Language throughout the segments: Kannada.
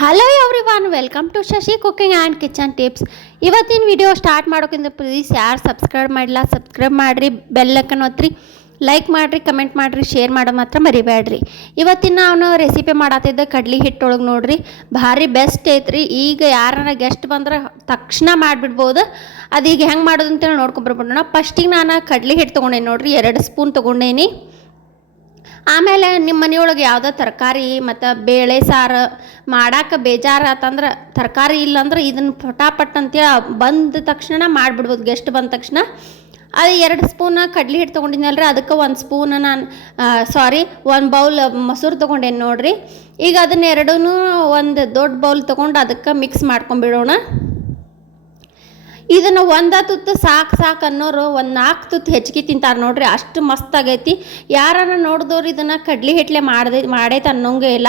Hello everyone welcome to Shashi cooking and kitchen tips ಇವತ್ತಿನ ವಿಡಿಯೋ ಸ್ಟಾರ್ಟ್ ಮಾಡೋಕ್ಕಿಂತ ಪ್ಲೀಸ್ ಯಾರು ಸಬ್ಸ್ಕ್ರೈಬ್ ಮಾಡಿಲ್ಲ ಸಬ್ಸ್ಕ್ರೈಬ್ ಮಾಡಿರಿ ಬೆಲ್ಲಕ್ಕನ್ನು ಒತ್ತಿರಿ ಲೈಕ್ ಮಾಡಿರಿ ಕಮೆಂಟ್ ಮಾಡಿರಿ ಶೇರ್ ಮಾಡೋ ಮಾತ್ರ ಮರಿಬೇಡ್ರಿ ಇವತ್ತಿನ ನಾನು ರೆಸಿಪಿ ಮಾಡತ್ತಿದ್ದ ಕಡ್ಲಿ ಹಿಟ್ಟೊಳಗೆ ನೋಡ್ರಿ, ಭಾರಿ ಬೆಸ್ಟ್ ಐತ್ರಿ. ಈಗ ಯಾರನ್ನ ಗೆಸ್ಟ್ ಬಂದ್ರೆ ತಕ್ಷಣ ಮಾಡಿಬಿಡ್ಬೋದು. ಅದೀಗ ಹೆಂಗೆ ಮಾಡೋದು ಅಂತೇಳಿ ನೋಡ್ಕೊಂಬರ್ಬಿಡೋಣ ಫಸ್ಟಿಗೆ ನಾನು ಕಡ್ಲಿ ಹಿಟ್ಟು ತೊಗೊಂಡೇನಿ ನೋಡ್ರಿ, ಎರಡು ಸ್ಪೂನ್ ತೊಗೊಂಡೇನಿ. ಆಮೇಲೆ ನಿಮ್ಮ ಮನೆಯೊಳಗೆ ಯಾವುದೋ ತರಕಾರಿ ಮತ್ತು ಬೇಳೆ ಸಾರು ಮಾಡಾಕ ಬೇಜಾರು ಆತಂದ್ರೆ ತರಕಾರಿ ಇಲ್ಲಂದ್ರೆ ಇದನ್ನು ಪಟಾಪಟ್ ಅಂತೇಳಿ ಬಂದ ತಕ್ಷಣ ಮಾಡಿಬಿಡ್ಬೋದು ಗೆಸ್ಟ್ ಬಂದ ತಕ್ಷಣ. ಅದು ಎರಡು ಸ್ಪೂನ್ ಕಡ್ಲಿ ಹಿಟ್ಟು ತೊಗೊಂಡಿದ್ನಲ್ರಿ, ಅದಕ್ಕೆ ಒಂದು ಸ್ಪೂನ್ ನಾನು ಸಾರಿ ಒಂದು ಬೌಲ್ ಮೊಸರು ತೊಗೊಂಡೇನು ನೋಡಿರಿ. ಈಗ ಅದನ್ನ ಎರಡೂ ಒಂದು ದೊಡ್ಡ ಬೌಲ್ ತೊಗೊಂಡು ಅದಕ್ಕೆ ಮಿಕ್ಸ್ ಮಾಡ್ಕೊಂಬಿಡೋಣ. ಇದನ್ನು ಒಂದ ತುತ್ತು ಸಾಕು ಸಾಕು ಅನ್ನೋರು ಒಂದು ನಾಲ್ಕು ತುತ್ತು ಹೆಚ್ಚಿಗೆ ತಿಂತಾರೆ ನೋಡ್ರಿ, ಅಷ್ಟು ಮಸ್ತ್ ಆಗೈತಿ. ಯಾರನ್ನ ನೋಡಿದವ್ರು ಇದನ್ನು ಕಡ್ಲಿ ಹಿಟ್ಲೆ ಮಾಡ್ದೆ, ಮಾಡೈತೆ ಅನ್ನೋಂಗೆ ಇಲ್ಲ.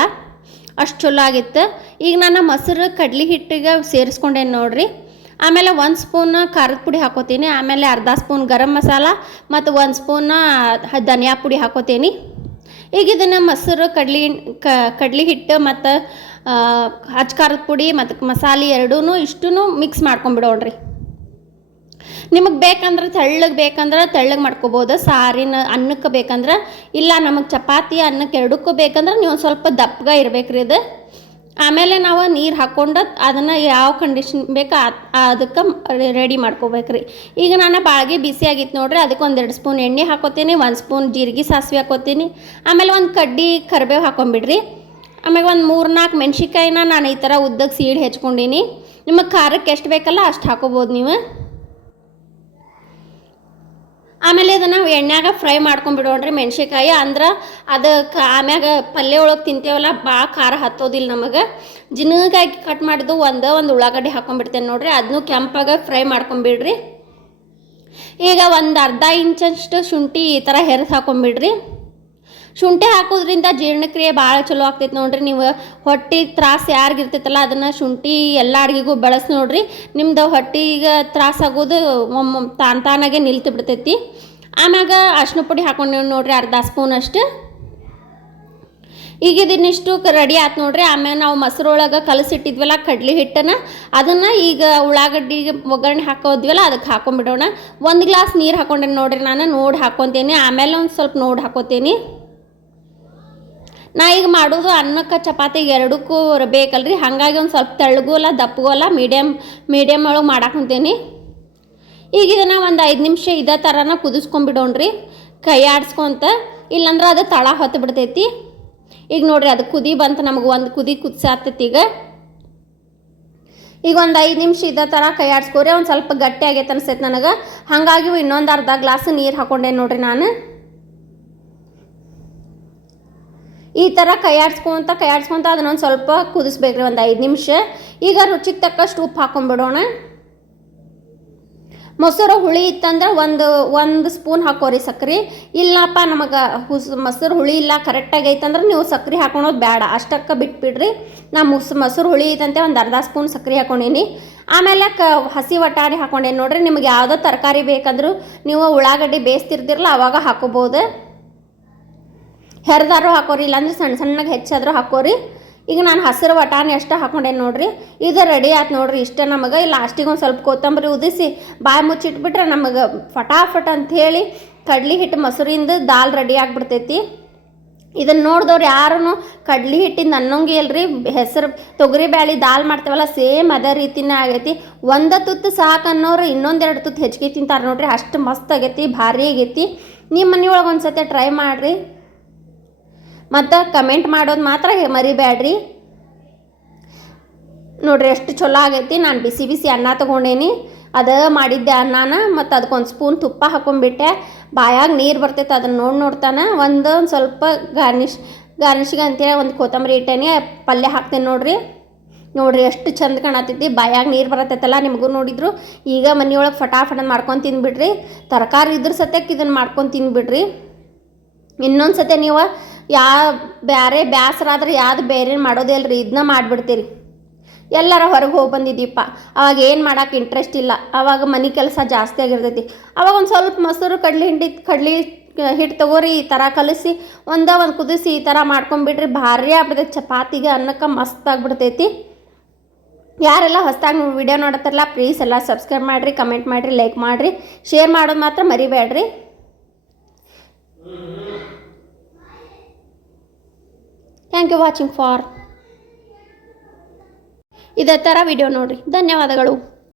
ಅಷ್ಟು ಚಲೋ ಆಗಿತ್ತು. ಈಗ ನಾನು ಮೊಸರು ಕಡ್ಲಿ ಹಿಟ್ಟಿಗೆ ಸೇರಿಸ್ಕೊಂಡೇನು ನೋಡ್ರಿ. ಆಮೇಲೆ ಒಂದು ಸ್ಪೂನ್ ಖಾರದ ಪುಡಿ ಹಾಕೋತೀನಿ, ಆಮೇಲೆ ಅರ್ಧ ಸ್ಪೂನ್ ಗರಂ ಮಸಾಲ, ಮತ್ತು ಒಂದು ಸ್ಪೂನ್ ಧನಿಯಾ ಪುಡಿ ಹಾಕೋತೀನಿ. ಈಗ ಇದನ್ನು ಮೊಸರು ಕಡ್ಲಿ ಕಡ್ಲಿ ಹಿಟ್ಟು ಮತ್ತು ಹಚ್ಚ ಖಾರದ ಪುಡಿ ಮತ್ತು ಮಸಾಲೆ ಎರಡೂ ಇಷ್ಟೂ ಮಿಕ್ಸ್ ಮಾಡ್ಕೊಂಬಿಡೋಣ್ರಿ. ನಿಮಗೆ ಬೇಕಂದ್ರೆ ತೆಳ್ಳಗೆ ಬೇಕಂದ್ರೆ ತೆಳ್ಳಗೆ ಮಾಡ್ಕೋಬೋದು. ಸಾರಿನ ಅನ್ನಕ್ಕೆ ಬೇಕಂದ್ರೆ, ಇಲ್ಲ ನಮಗೆ ಚಪಾತಿ ಅನ್ನಕ್ಕೆ ಎರಡಕ್ಕೂ ಬೇಕಂದ್ರೆ ನೀವು ಸ್ವಲ್ಪ ದಪ್ಪಗ ಇರಬೇಕ್ರಿ ಇದು. ಆಮೇಲೆ ನಾವು ನೀರು ಹಾಕ್ಕೊಂಡು ಅದನ್ನು ಯಾವ ಕಂಡೀಷನ್ ಬೇಕು ಅದಕ್ಕೆ ರೆಡಿ ಮಾಡ್ಕೋಬೇಕ್ರಿ. ಈಗ ನಾನು ಬಾಳ್ಗೆ ಬಿಸಿ ಆಗಿತ್ತು ನೋಡ್ರಿ ಅದಕ್ಕೆ ಒಂದೆರಡು ಸ್ಪೂನ್ ಎಣ್ಣೆ ಹಾಕೋತೀನಿ, ಒಂದು ಸ್ಪೂನ್ ಜೀರಿಗೆ ಸಾಸಿವೆ ಹಾಕೋತೀನಿ. ಆಮೇಲೆ ಒಂದು ಕಡ್ಡಿ ಕರಿಬೇವು ಹಾಕೊಂಬಿಡ್ರಿ. ಆಮೇಲೆ ಒಂದು ಮೂರು ನಾಲ್ಕು ಮೆಣ್ಸಿಕಾಯಿನ ನಾನು ಈ ಥರ ಉದ್ದಕ್ಕೆ ಸೀಡ್ ಹೆಚ್ಕೊಂಡಿನಿ. ನಿಮಗೆ ಖಾರಕ್ಕೆ ಎಷ್ಟು ಬೇಕಲ್ಲ ಅಷ್ಟು ಹಾಕೋಬೋದು ನೀವು. ಆಮೇಲೆ ಇದನ್ನು ಎಣ್ಣೆಯಾಗ ಫ್ರೈ ಮಾಡ್ಕೊಂಡ್ಬಿಡೋಣ್ರಿ ಮೆಣ್ಸಿಕಾಯಿ ಅಂದ್ರೆ ಅದಕ್ಕೆ ಆಮ್ಯಾಗ ಪಲ್ಯ ಒಳಗೆ ತಿಂತೇವಲ್ಲ ಭಾಳ ಖಾರ ಹತ್ತೋದಿಲ್ಲ ನಮಗೆ. ಜಿನಗಾಗಿ ಕಟ್ ಮಾಡಿದ್ದು ಒಂದು ಒಂದು ಉಳ್ಳಾಗಡ್ಡಿ ಹಾಕೊಂಡ್ಬಿಡ್ತೇನೆ ನೋಡ್ರಿ. ಅದನ್ನು ಕೆಂಪಾಗ ಫ್ರೈ ಮಾಡ್ಕೊಂಬಿಡ್ರಿ ಈಗ ಒಂದು ಅರ್ಧ ಇಂಚಷ್ಟು ಶುಂಠಿ ಈ ಥರ ಹೆರೆದು ಹಾಕೊಂಬಿಡ್ರಿ ಶುಂಠಿ ಹಾಕೋದ್ರಿಂದ ಜೀರ್ಣಕ್ರಿಯೆ ಭಾಳ ಚಲೋ ಆಗ್ತೈತೆ ನೋಡ್ರಿ. ನೀವು ಹೊಟ್ಟೆ ತ್ರಾಸ ಯಾರಿಗಿರ್ತೈತಲ್ಲ, ಅದನ್ನು ಶುಂಠಿ ಎಲ್ಲ ಅಡುಗೆಗೂ ಬಳಸಿ ನೋಡ್ರಿ. ನಿಮ್ದು ಹೊಟ್ಟೆಗೆ ತ್ರಾಸ ಆಗೋದು ತಾನ್ ತಾನಾಗೆ ನಿಲ್ತು ಬಿಡ್ತೈತಿ ಆಮ್ಯಾಗ ಅರ್ಶಿನ ಪುಡಿ ಹಾಕೊಂಡು ನೋಡ್ರಿ, ಅರ್ಧ ಸ್ಪೂನ್ ಅಷ್ಟು. ಈಗ ಇದನ್ನಿಷ್ಟು ರೆಡಿ ಆಯ್ತು ನೋಡ್ರಿ. ಆಮೇಲೆ ನಾವು ಮೊಸರೊಳಗೆ ಕಲಸಿಟ್ಟಿದ್ವಲ್ಲ ಕಡ್ಲಿ ಹಿಟ್ಟನ ಅದನ್ನು ಈಗ ಉಳ್ಳಾಗಡ್ಡಿಗೆ ಒಗ್ಗರಣೆ ಹಾಕೋದ್ವಲ್ಲ ಅದಕ್ಕೆ ಹಾಕೊಂಡ್ಬಿಡೋಣ ಒಂದು ಗ್ಲಾಸ್ ನೀರು ಹಾಕೊಂಡೆ ನೋಡ್ರಿ, ನಾನು ನೋಡಿ ಹಾಕೊತೀನಿ. ಆಮೇಲೆ ಒಂದು ಸ್ವಲ್ಪ ನೋಡಿ ಹಾಕೋತೀನಿ. ನಾ ಈಗ ಮಾಡೋದು ಅನ್ನಕ್ಕೆ ಚಪಾತಿಗೆ ಎರಡಕ್ಕೂ ಬೇಕಲ್ರಿ. ಹಾಗಾಗಿ ಒಂದು ಸ್ವಲ್ಪ ತೆಳ್ಳಗೂ ಅಲ್ಲ, ದಪ್ಪಗೂ ಅಲ್ಲ ಮೀಡಿಯಮ್ ಮೀಡಿಯಮ್ ಒಳಗೆ ಮಾಡಾಕೊಂತೀನಿ ಈಗ ಇದನ್ನು ಒಂದು ಐದು ನಿಮಿಷ ಇದೇ ಥರನ ಕುದಿಸ್ಕೊಂಬಿಡೋಣ್ರಿ. ಕೈ ಆಡಿಸ್ಕೊಂತ, ಇಲ್ಲಾಂದ್ರೆ ಅದು ತಳ ಹೊತ್ತು ಬಿಡ್ತೈತಿ. ಈಗ ನೋಡ್ರಿ ಅದು ಕುದಿ ಬಂತು ನಮಗೆ ಒಂದು ಕುದಿ ಕುದಿಸಾತೈತಿ ಈಗ. ಈಗ ಒಂದು ಐದು ನಿಮಿಷ ಇದೇ ಥರ ಕೈ ಆಡಿಸ್ಕೋರಿ, ಒಂದು ಸ್ವಲ್ಪ ಗಟ್ಟಿ ಆಗೈತೆ ಅನ್ಸೈತೆ ನನಗೆ. ಹಾಗಾಗಿ ಇನ್ನೊಂದು ಅರ್ಧ ಗ್ಲಾಸ್ ನೀರು ಹಾಕೊಂಡೆ ನೋಡ್ರಿ ನಾನು. ಈ ಥರ ಕೈ ಆಡಿಸ್ಕೊಂತ ಕೈ ಆಡಿಸ್ಕೊಂತ ಅದನ್ನೊಂದು ಸ್ವಲ್ಪ ಕುದಿಸ್ಬೇಕ್ರಿ ಒಂದು ಐದು ನಿಮಿಷ. ಈಗ ರುಚಿಗೆ ತಕ್ಕಷ್ಟು ಉಪ್ಪು ಹಾಕೊಂಡ್ಬಿಡೋಣ ಮೊಸರು ಹುಳಿ ಇತ್ತಂದ್ರೆ ಒಂದು ಒಂದು ಸ್ಪೂನ್ ಹಾಕೋರಿ ಸಕ್ರೆ. ಇಲ್ಲಪ್ಪ ನಮಗೆ ಹುಸ್, ಮೊಸರು ಹುಳಿ ಇಲ್ಲ ಕರೆಕ್ಟಾಗಿ ಐತಂದ್ರೆ ನೀವು ಸಕ್ರೆ ಹಾಕೊಳೋದು ಬೇಡ ಅಷ್ಟಕ್ಕೆ ಬಿಟ್ಬಿಡ್ರಿ. ನಾ ಮುಸ್, ಮೊಸರು ಹುಳಿ ಐತಂತೆ ಒಂದು ಅರ್ಧ ಸ್ಪೂನ್ ಸಕ್ರೆ ಹಾಕೊಂಡೀನಿ. ಆಮೇಲೆ ಕ, ಹಸಿ ವಟಾಣಿ ಹಾಕೊಂಡೇನಿ ನೋಡ್ರಿ, ನಿಮ್ಗೆ ಯಾವುದೋ ತರಕಾರಿ ಬೇಕಂದ್ರೂ ನೀವು ಉಳ್ಳಾಗಡ್ಡಿ ಬೇಯಿಸ್ತಿರ್ತಿರಲ್ಲ ಅವಾಗ ಹಾಕೋಬೋದು. ಹೆರ್ದಾರು ಹಾಕೋರಿ, ಇಲ್ಲಾಂದ್ರೆ ಸಣ್ಣ ಸಣ್ಣಗೆ ಹೆಚ್ಚಾದರೂ ಹಾಕೋರಿ. ಈಗ ನಾನು ಹಸಿರು ವಟಾಣಿ ಎಷ್ಟು ಹಾಕೊಂಡೆ ನೋಡ್ರಿ? ಇದು ರೆಡಿ ಆಯ್ತು ನೋಡ್ರಿ ಇಷ್ಟೇ ನಮಗೆ. ಲಾಸ್ಟಿಗೆ ಒಂದು ಸ್ವಲ್ಪ ಕೊತ್ತಂಬರಿ ಉದಿಸಿ ಬಾಯಿ ಮುಚ್ಚಿಟ್ಬಿಟ್ರೆ ನಮಗೆ ಫಟಾಫಟ್ ಅಂಥೇಳಿ ಕಡ್ಲಿ ಹಿಟ್ಟು ಮೊಸರಿಂದ ದಾಲ್ ರೆಡಿ ಆಗಿಬಿಡ್ತೈತಿ. ಇದನ್ನು ನೋಡಿದವ್ರು ಯಾರೂ ಕಡ್ಲಿ ಹಿಟ್ಟಿಂದ ಅನ್ನೋಂಗೆ ಇಲ್ರಿ. ಹೆಸರು ತೊಗರಿ ಬ್ಯಾಳಿ ದಾಲ್ ಮಾಡ್ತೇವಲ್ಲ, ಸೇಮ್ ಅದೇ ರೀತಿನೇ ಆಗೈತಿ. ಒಂದು ತುತ್ತು ಸಾಕು ಅನ್ನೋರು ಇನ್ನೊಂದೆರಡು ತುತ್ತು ಹೆಚ್ಚಿಗೆ ತಿಂತಾರೆ ನೋಡ್ರಿ. ಅಷ್ಟು ಮಸ್ತ್ ಆಗೈತಿ, ಭಾರಿ ಆಗೈತಿ. ನಿಮ್ಮ ಮನೆಯೊಳಗೆ ಒಂದು ಸತಿ ಟ್ರೈ ಮಾಡಿರಿ. ಮತ್ತು ಕಮೆಂಟ್ ಮಾಡೋದು ಮಾತ್ರ ಮರಿಬೇಡ್ರಿ ನೋಡ್ರಿ ಎಷ್ಟು ಚಲೋ ಆಗೈತಿ. ನಾನು ಬಿಸಿ ಬಿಸಿ ಅನ್ನ ತೊಗೊಂಡೇನಿ. ಅದು ಮಾಡಿದ್ದೆ ಅನ್ನನ, ಮತ್ತು ಅದಕ್ಕೊಂದು ಸ್ಪೂನ್ ತುಪ್ಪ ಹಾಕೊಂಡ್ಬಿಟ್ಟೆ. ಬಾಯಾಗ ನೀರು ಬರ್ತೈತೆ ಅದನ್ನು ನೋಡಿ ನೋಡ್ತಾನೆ. ಒಂದು ಸ್ವಲ್ಪ ಗಾರ್ನಿಶ್ ಗಾರ್ನಿಷ್ಗೆ ಅಂತೇಳಿ ಒಂದು ಕೊತ್ತಂಬರಿ ಇಟ್ಟೇನಿ. ಪಲ್ಯ ಹಾಕ್ತೇನೆ ನೋಡ್ರಿ. ನೋಡ್ರಿ ಎಷ್ಟು ಚಂದ ಕಾಣತೈತಿ. ಬಾಯಾಗ ನೀರು ಬರತ್ತೈತಲ್ಲ ನಿಮಗೂ ನೋಡಿದ್ರು. ಈಗ ಮನೆಯೊಳಗೆ ಫಟಾಫಟ ಮಾಡ್ಕೊಂಡು ತಿನ್ಬಿಡ್ರಿ. ತರಕಾರಿ ಇದ್ರ ಸತ್ಯಕ್ಕೆ ಇದನ್ನು ಮಾಡ್ಕೊಂಡು ತಿನ್ಬಿಡ್ರಿ. ಇನ್ನೊಂದು ಸತಿ ನೀವು ಯಾ ಬೇರೆ ಬ್ಯಾಸರಾದ್ರೆ ಯಾವ್ದು ಬೇರೆ ಮಾಡೋದೇ ಅಲ್ರಿ ಇದನ್ನ ಮಾಡಿಬಿಡ್ತೀರಿ. ಎಲ್ಲರ ಹೊರಗೆ ಹೋಗಿ ಬಂದಿದ್ದೀಪ್ಪ. ಅವಾಗ ಏನು ಮಾಡೋಕೆ ಇಂಟ್ರೆಸ್ಟ್ ಇಲ್ಲ. ಅವಾಗ ಮನೆ ಕೆಲಸ ಜಾಸ್ತಿ ಆಗಿರ್ತೈತಿ. ಅವಾಗ ಒಂದು ಸ್ವಲ್ಪ ಮೊಸರು, ಕಡ್ಲಿ ಹಿಂಡಿ, ಕಡ್ಲಿ ಹಿಟ್ಟು ತಗೋರಿ, ಈ ಥರ ಕಲಸಿ, ಒಂದ ಒಂದು ಕುದಿಸಿ ಈ ಥರ ಮಾಡ್ಕೊಂಬಿಡ್ರಿ ಭಾರಿ ಆಗ್ಬಿಡ್ತೈತಿ. ಚಪಾತಿಗೆ ಅನ್ನಕ್ಕೆ ಮಸ್ತ್ ಆಗ್ಬಿಡ್ತೈತಿ. ಯಾರೆಲ್ಲ ಹೊಸ್ದಾಗಿ ವಿಡಿಯೋ ನೋಡತ್ತಾರಲ್ಲ ಪ್ಲೀಸ್ ಎಲ್ಲ ಸಬ್ಸ್ಕ್ರೈಬ್ ಮಾಡಿರಿ ಕಮೆಂಟ್ ಮಾಡಿರಿ ಲೈಕ್ ಮಾಡಿರಿ. ಶೇರ್ ಮಾಡೋದು ಮಾತ್ರ ಮರಿಬೇಡ್ರಿ ಥ್ಯಾಂಕ್ ಯು ವಾಚಿಂಗ್ ಫಾರ್ ಇದೇ ಥರ ವಿಡಿಯೋ ನೋಡಿರಿ. ಧನ್ಯವಾದಗಳು.